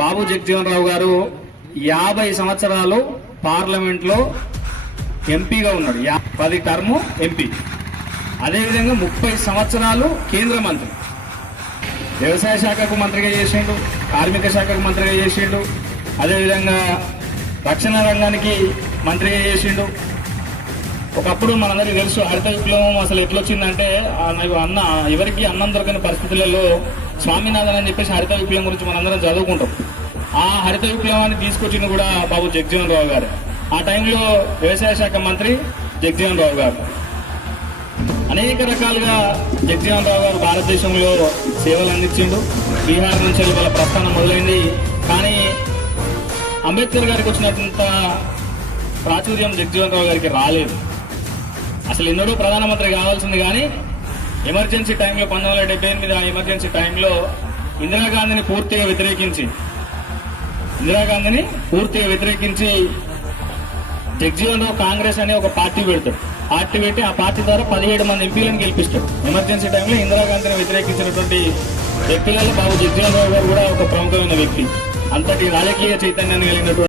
బాబు జగజీవన్ రావు గారు 50 సంవత్సరాలు పార్లమెంట్ లో ఎంపీగా ఉన్నాడు. 10 టర్ము ఎంపీ. అదేవిధంగా 30 సంవత్సరాలు కేంద్ర మంత్రి. వ్యవసాయ శాఖకు మంత్రిగా చేసిండు, కార్మిక శాఖకు మంత్రిగా చేసిండు, అదేవిధంగా రక్షణ రంగానికి మంత్రిగా చేసిండు. ఒకప్పుడు మనందరికీ తెలుసు హరిత విప్లవం అసలు ఎట్లొచ్చిందంటే అన్న ఎవరికి అన్నం దొరకని పరిస్థితులలో స్వామినాథన్ అని చెప్పేసి హరిత విప్లవం గురించి మనందరం చదువుకుంటాం. ఆ హరిత విప్లవాన్ని తీసుకొచ్చింది కూడా బాబు జగజీవన్ రావు గారు. ఆ టైంలో వ్యవసాయ శాఖ మంత్రి జగజీవన్ రావు గారు. అనేక రకాలుగా జగజీవన్ రావు గారు భారతదేశంలో సేవలు అందించిండు. బీహార్ నుంచి వాళ్ళ ప్రస్థానం మొదలైంది. కానీ అంబేద్కర్ గారికి వచ్చినంత ప్రాచుర్యం జగజీవన్ రావు గారికి రాలేదు. అసలు ఎన్నడూ ప్రధానమంత్రి కావాల్సింది, కానీ ఎమర్జెన్సీ టైంలో 1978 ఆ ఎమర్జెన్సీ టైంలో ఇందిరాగాంధీని పూర్తిగా వ్యతిరేకించి జగజీవన్ రావు కాంగ్రెస్ అనే ఒక పార్టీ పెడతాడు. పార్టీ పెట్టి ఆ పార్టీ ద్వారా 17 మంది ఎంపీలను గెలిపిస్తాడు. ఎమర్జెన్సీ టైంలో ఇందిరాగాంధీని వ్యతిరేకించినటువంటి వ్యక్తులలో బాబు జగజీవన్ రావు గారు కూడా ఒక ప్రముఖమైన వ్యక్తి. అంతటి రాజకీయ చైతన్యాన్ని కలిగినటువంటి